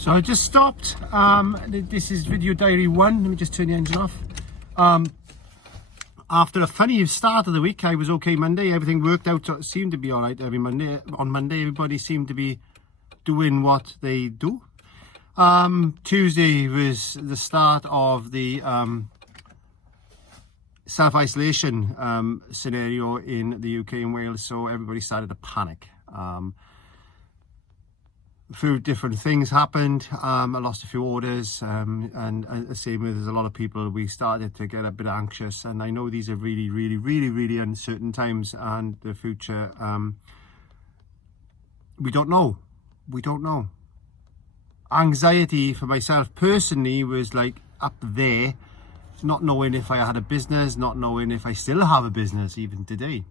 So I just stopped. This is video diary 1. Let me just turn the engine off. After a funny start of the week, I was okay Monday. Everything worked out, seemed to be all right every Monday. On Monday, everybody seemed to be doing what they do. Tuesday was the start of the self-isolation scenario in the UK and Wales, so everybody started to panic. A few different things happened. I lost a few orders, and the same with a lot of people. We started to get a bit anxious, and I know these are really uncertain times, and the future, we don't know. Anxiety for myself personally was like up there, not knowing if I had a business, not knowing if I still have a business even today,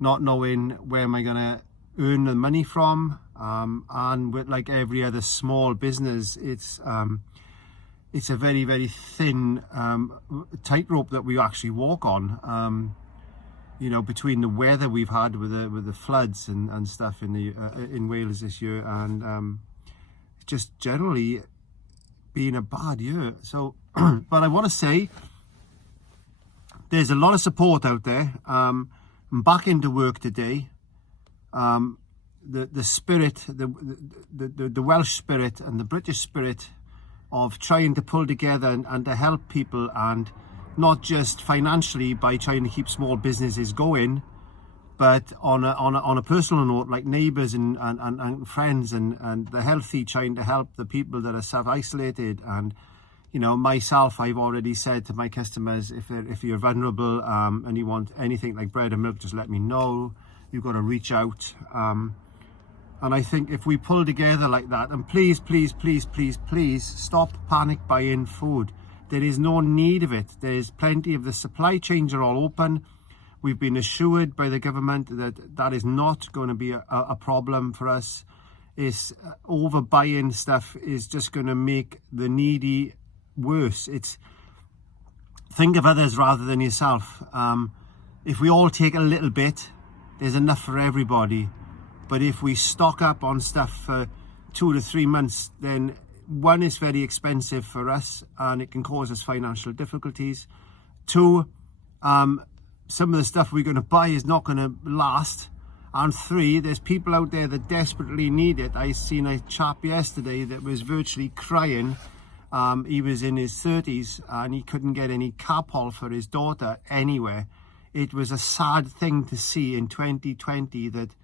not knowing where am I gonna earn the money from, and with like every other small business, it's a very thin tightrope that we actually walk on. You know, between the weather we've had with the floods and stuff in Wales this year, and just generally being a bad year. So but I want to say there's a lot of support out there. I'm back into work today. The spirit, the Welsh spirit and the British spirit of trying to pull together and to help people, and not just financially by trying to keep small businesses going, but on a personal note, like neighbours and friends and the healthy, trying to help the people that are self-isolated. And you know, myself, I've already said to my customers, if you're vulnerable and you want anything like bread and milk, just let me know. You've got to reach out. And I think if we pull together like that, and please stop panic buying food. There is no need of it. There's plenty of the supply chains are all open. We've been assured by the government that that is not going to be a problem for us. It's overbuying stuff is just going to make the needy worse. It's think of others rather than yourself. If we all take a little bit, there's enough for everybody. But if we stock up on stuff for 2 to 3 months, then one, is very expensive for us and it can cause us financial difficulties. 2, some of the stuff we're going to buy is not going to last. And 3, there's people out there that desperately need it. I seen a chap yesterday that was virtually crying. He was in his 30s and he couldn't get any Capol for his daughter anywhere. It was a sad thing to see in 2020 that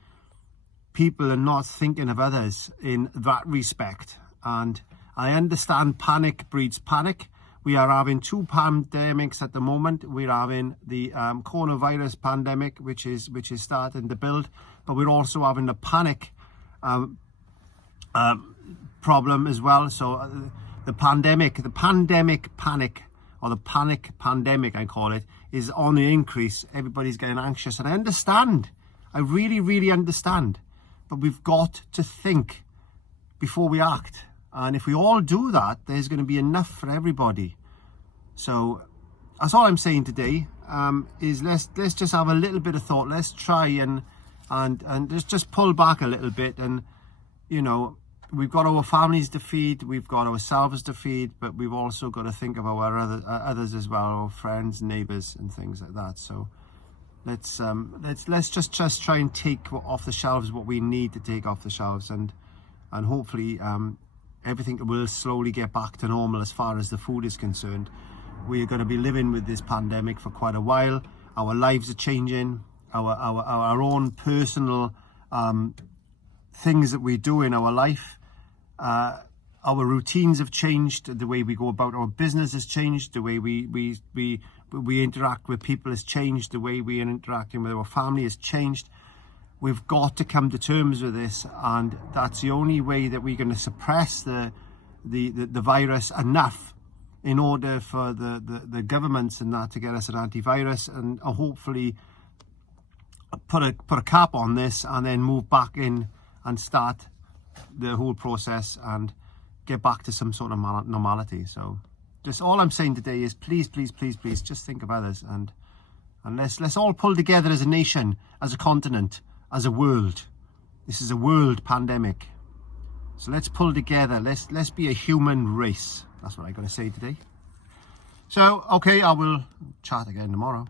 people are not thinking of others in that respect. And I understand panic breeds panic. We are having 2 pandemics at the moment. We're having the coronavirus pandemic, which is starting to build, but we're also having the panic problem as well. So the pandemic panic, or the panic pandemic, I call it, is on the increase. Everybody's getting anxious, and I understand. I really understand. But we've got to think before we act. And if we all do that, there's going to be enough for everybody. So that's all I'm saying today, is let's just have a little bit of thought. Let's try and just pull back a little bit. And, you know, we've got our families to feed, we've got ourselves to feed, but we've also got to think of our others as well, our friends, neighbours and things like that. So let's just try and take off the shelves what we need to take off the shelves, and hopefully everything will slowly get back to normal as far as the food is concerned. We're going to be living with this pandemic for quite a while. Our lives are changing. Our own personal things that we do in our life, our routines have changed. The way we go about our business has changed. The way we interact with people has changed. The way we are interacting with our family has changed. We've got to come to terms with this, and that's the only way that we're going to suppress the virus enough in order for the governments and that to get us an antivirus, and hopefully put a cap on this, and then move back in and start the whole process and get back to some sort of normality. So just all I'm saying today is please just think of others, and let's all pull together as a nation, as a continent, as a world. This is a world pandemic. So let's pull together. Let's be a human race. That's what I'm going to say today. So, okay, I will chat again tomorrow.